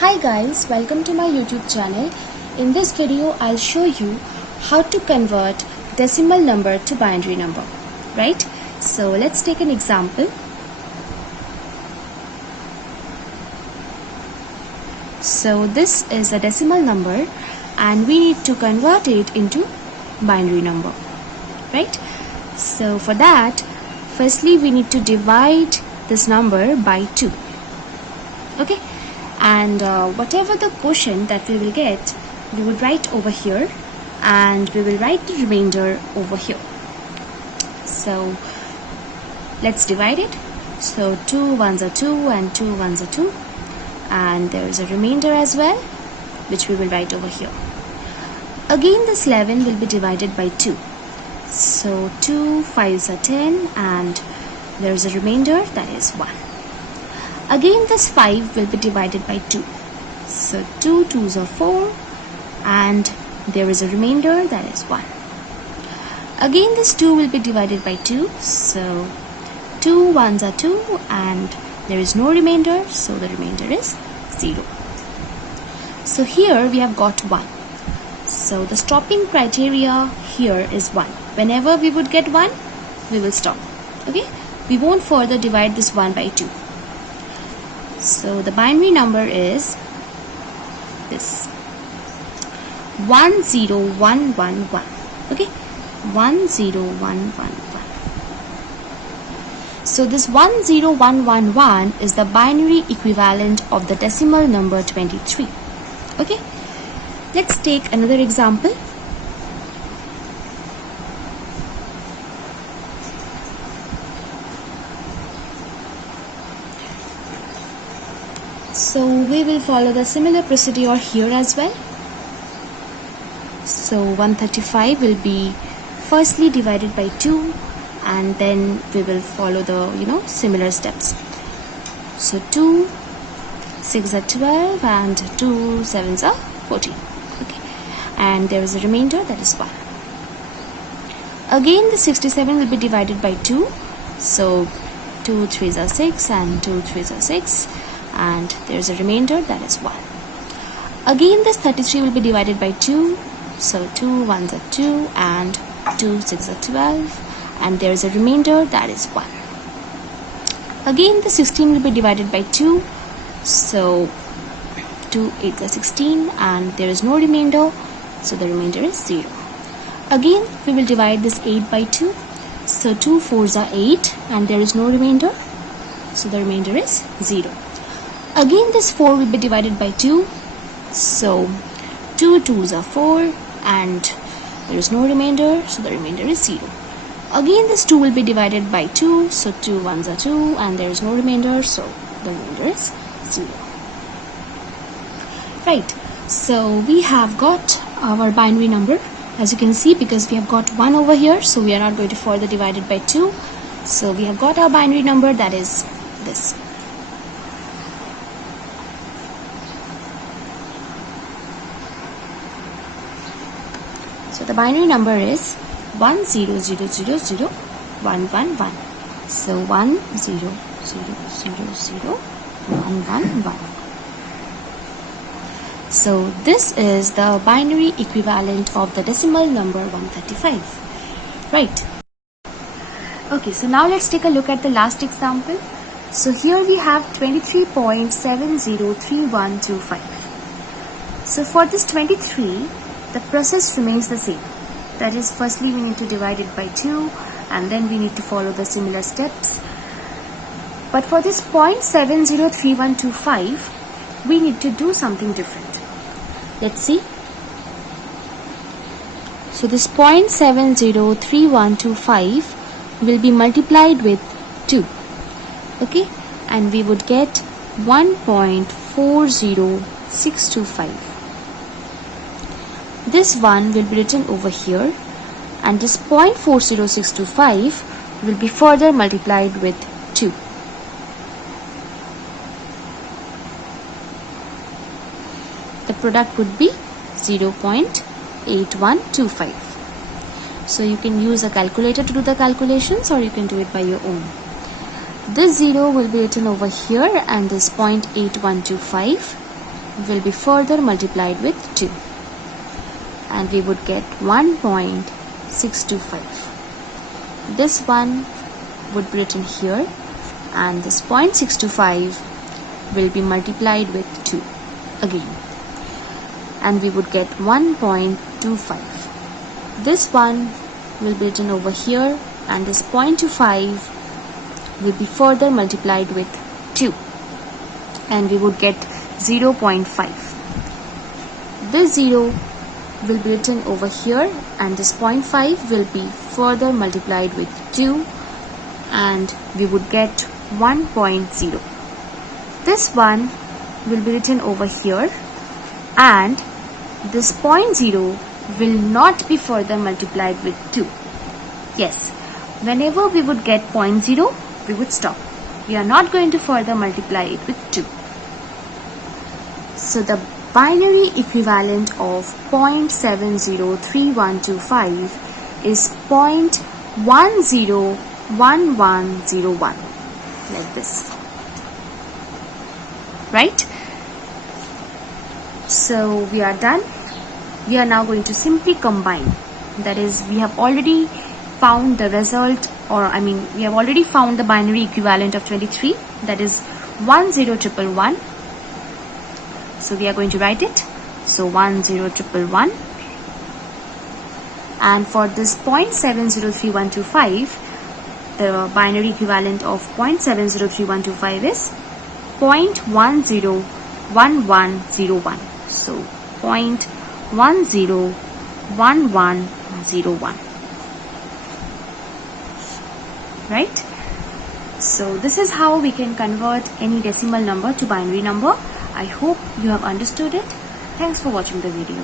Hi guys, welcome to my YouTube channel. In this video, I'll show you how to convert decimal number to binary number, right? So let's take an example. So this is a decimal number and we need to convert it into binary number, right? So for that, firstly we need to divide this number by 2, okay? And whatever the quotient that we will get, we would write over here and we will write the remainder over here. So let's divide it. So 2 ones are 2 and 2 ones are 2, and there is a remainder as well, which we will write over here. Again, this 11 will be divided by 2. So 2 5s are 10 and there is a remainder, that is 1. Again, this 5 will be divided by 2. So 2 2s are 4 and there is a remainder, that is 1. Again, this 2 will be divided by 2. So 2 1s are 2 and there is no remainder, so the remainder is 0. So here we have got 1. So the stopping criteria here is 1. Whenever we would get 1, we will stop. Okay? We won't further divide this 1 by 2. So the binary number is this 10111. Okay, 10111. So this 10111 is the binary equivalent of the decimal number 23. Okay, let's take another example. So we will follow the similar procedure here as well. So 135 will be firstly divided by 2 and then we will follow the similar steps. So 2 6 are 12 and 2 7s are 14. Okay, and there is a remainder, that is 1. Again, the 67 will be divided by 2. So 2 3s are 6 and 2 3s are 6. And there is a remainder, that is 1. Again, this 33 will be divided by 2. So 2 1s are 2 and 2 6s are 12 and there is a remainder, that is 1. Again, the 16 will be divided by 2. So 2 8s are 16 and there is no remainder, so the remainder is 0. Again, we will divide this 8 by 2. So 2 4s are 8 and there is no remainder, so the remainder is 0. Again, this 4 will be divided by 2. So 2 2s are 4 and there is no remainder, so the remainder is 0. Again, this 2 will be divided by 2. So 2 1s are 2 and there is no remainder, so the remainder is 0. Right, so we have got our binary number, as you can see, because we have got 1 over here, so we are not going to further divide it by 2. So we have got our binary number, that is this. So the binary number is 10000111. So 10000111. So this is the binary equivalent of the decimal number 135. Right. Okay, so now let's take a look at the last example. So here we have 23.703125. So for this 23, the process remains the same. That is, firstly we need to divide it by 2 and then we need to follow the similar steps. But for this 0.703125, we need to do something different. Let's see. So this 0.703125 will be multiplied with 2. Okay, and we would get 1.40625. This one will be written over here and this 0.40625 will be further multiplied with 2. The product would be 0.8125. So you can use a calculator to do the calculations or you can do it by your own. This 0 will be written over here and this 0.8125 will be further multiplied with 2, and we would get 1.625. This one would be written here, and this 0.625 will be multiplied with 2 again, and we would get 1.25. This one will be written over here, and this 0.25 will be further multiplied with 2, and we would get 0.5. This 0 will be written over here, and this 0.5 will be further multiplied with 2, and we would get 1.0. This one will be written over here, and this 0.0 will not be further multiplied with 2. Yes, whenever we would get 0.0, we would stop. We are not going to further multiply it with 2. So the binary equivalent of 0.703125 is 0.101101, like this, right? So we are done. We are now going to simply combine. That is, we have already found the result, we have already found the binary equivalent of 23, that is 10111. So we are going to write it. So 10111, and for this 0.703125, the binary equivalent of 0.703125 is 0.101101. So 0.101101, right? So this is how we can convert any decimal number to binary number. I hope you have understood it. Thanks for watching the video.